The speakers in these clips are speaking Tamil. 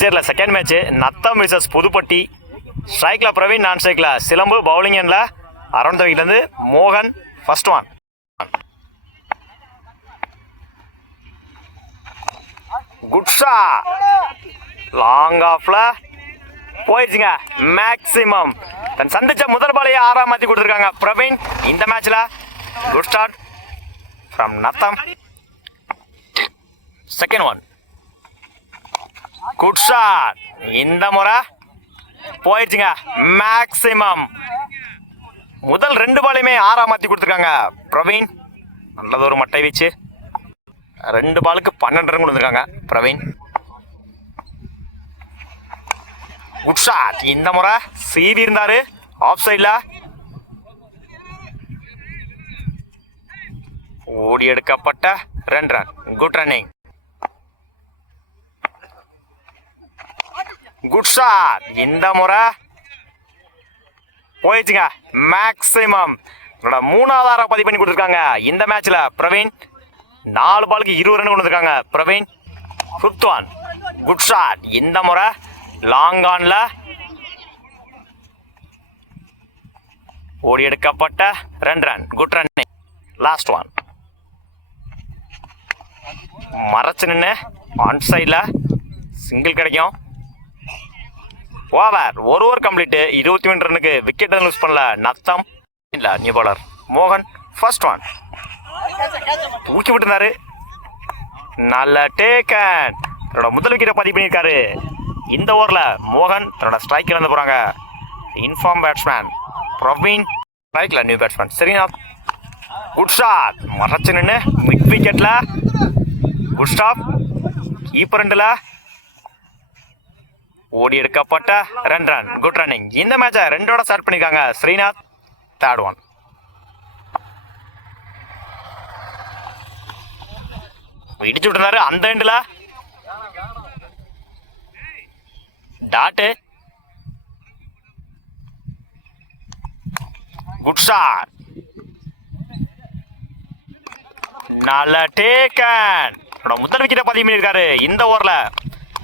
சேரில் second match Natham versus Puduppatti. ஸ்ட்ரைக்கில் பிரவீன், நான் ஸ்ட்ரைக்கில் சிலம்பு, பவுலிங் எண்ணில் அரௌண்ட் த வீக்லேருந்து மோகன். First one good shot, long ஆஃப்ல போயிடுச்சுங்க. மேக்ஸிமம் தன் சந்திச்ச முதல் பாலையே 6 மாற்றி கொடுத்துருக்காங்க பிரவீன் இந்த மேட்ச்ல. Good start from Natham. Second one good shot, இந்த முறை போயிடுச்சுங்க. மேக்ஸிமம் முதல் 2 பாலையுமே 6 மாற்றி கொடுத்துருக்காங்க பிரவீன். நல்லதொரு மட்டை வீச்சு. 2 பாலுக்கு 12 ரன் கொடுத்துருக்காங்க பிரவீன். குட் ஷாட், இந்த முறை சீவி இருந்தாரு ஆஃப் சைட்ல. ஓடி எடுக்கப்பட்ட 2 run. Good running. Good shot, இந்த முறை போயிடுச்சுங்க. மேக்ஸிமம் 3வது பதிவு பண்ணி கொடுத்துருக்காங்க இந்த மேட்ச்ல பிரவீன். 4 பாலுக்கு 20 ரன் கொண்டு வந்திருக்காங்க Praveen. Fifth one good shot, இந்த முறை லாங் ஆன்ல ஓடி எடுக்கப்பட்ட 2 run. Good running. Last one மறைச்சு நின்று ஆன் சைட்ல சிங்கிள் கிடைக்கும். ஓவர், ஒரு ஓவர் கம்ப்ளீட். 23 ரன்னுக்கு விக்கெட் லூஸ் பண்ணல நத்தம். இல்ல நியூ பாலர் மோகன். ஃபர்ஸ்ட் ஒன் தூக்கி விட்டுருந்தாரு. நல்ல டேக்கன். தன்னோட முதல் விக்கெட்டை பதிவு பண்ணியிருக்காரு இந்த ஓவரில் மோகன். தன்னோட ஸ்ட்ரைக்கில் இருந்து போகிறாங்க இன்ஃபார்ம் பேட்ஸ்மேன் பிரவீன். ஸ்ட்ரைக்கில் new batsman Srinath. Good shot, மறைச்சு நின்று மிட் விக்கெட்டில். குட் ஸ்டாப், கீப்பர் ரெண்டில் ஓடி எடுக்கப்பட்ட 2 ரன். Good running. இந்த மேட்சை 2ஓட ஸ்டார்ட் பண்ணியிருக்காங்க ஸ்ரீநாத். தேர்ட் ஒன் இடிச்சு விட்டுருந்தாரு அந்த எண்டில். டாட்டு. குட் ஷாட், நல்ல டேக்கன். முதல் விக்கெட்டை பதிவு பண்ணியிருக்காரு இந்த ஓவரில்.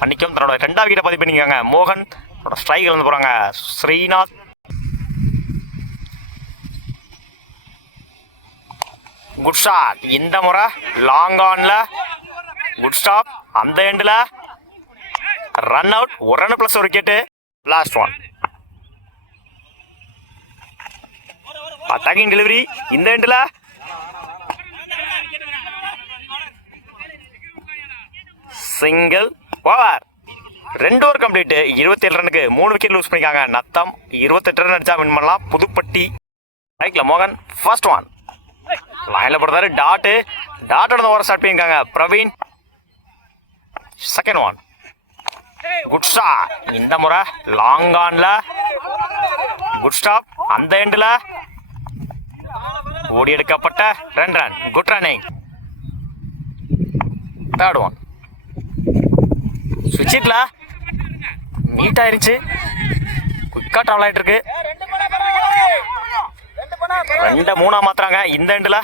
பண்ணிக்கும் தன்னோட 2வது விக்கெட்டை பதிவு பண்ணியிருக்காங்க மோகன். தன்னோட ஸ்ட்ரைக்கில் இருந்து போகிறாங்க ஸ்ரீநாத். குட் ஷாட், இந்த முறை லாங் ஆன்ல. குட் ஸ்டாப், அந்த எண்டில். Run out, 1 run plus 1 wicket. Last one attacking delivery இந்த எண்டில். சிங்கிள். Over, 2 over complete. 27 ரன்னுக்கு 3 விக்கெட் லூஸ் பண்ணிக்காங்க நத்தம். 28 ரன் அடிச்சா வின் பண்ணலாம் புதுப்பட்டி. ரைட்ல மோகன். ஃபர்ஸ்ட் ஒன் லைன்ல போடுறாரு. டாட்டு. டாட்டோட ஓவர் ஸ்டார்ட் பண்ணியிருக்காங்க Praveen. Second one good shot, இந்த முறை லாங் ஆன்ல. குட் ஸ்டாப், அந்த எண்டில் ஓடி எடுக்கப்பட்ட 2 run. Good running. Third one சுவிட்சிட்ல நீட் ஆயிருச்சு. குயிக்கா ட்ராவல் ஆயிட்டு இருக்கு. 2 3 மாத்துறாங்க இந்த எண்டில்.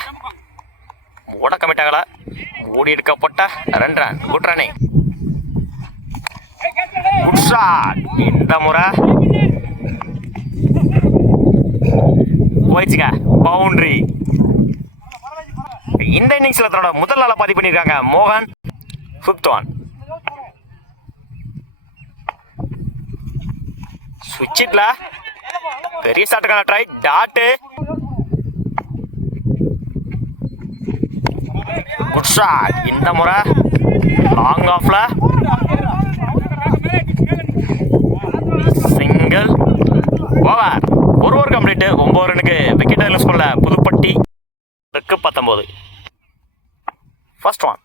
ஓட கமிட் ஆகல. ஓடி எடுக்கப்பட்ட 2 run. Good running. Good shot, இந்த முறை போயிடுச்சுங்க. பவுண்டரி. இந்த இன்னிங்ஸ்ல தன்னோட முதல் நாள பதிவு பண்ணியிருக்காங்க மோகன். ஃபிஃப்த் ஒன் சுவிட்சிட்ல பெரிய ஷாட்டுக்கான ட்ரை. டாட்டு. குட் ஷாட், இந்த முறை லாங் ஆஃப்ல. சிங்கிள். Over, 1 over complete. 9 ரன்னுக்கு விக்கெட் லூஸ் பண்ணல Pudupatti. 19. First one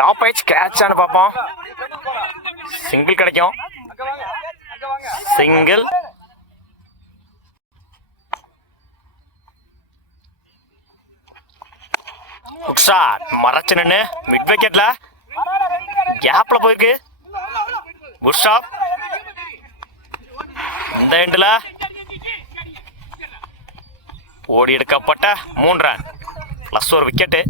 top edge கேட்சான்னு பார்ப்போம். சிங்கிள் கிடைக்கும். சிங்கிள். குட் ஷாட், மறைச்சு நின்று மிட் விக்கெட்ல கேப்ல போயிருக்கு. குட் ஷாட், இந்த எண்டில் ஓடி எடுக்கப்பட்ட 3 ரன் ப்ளஸ் 1 விக்கெட்டு.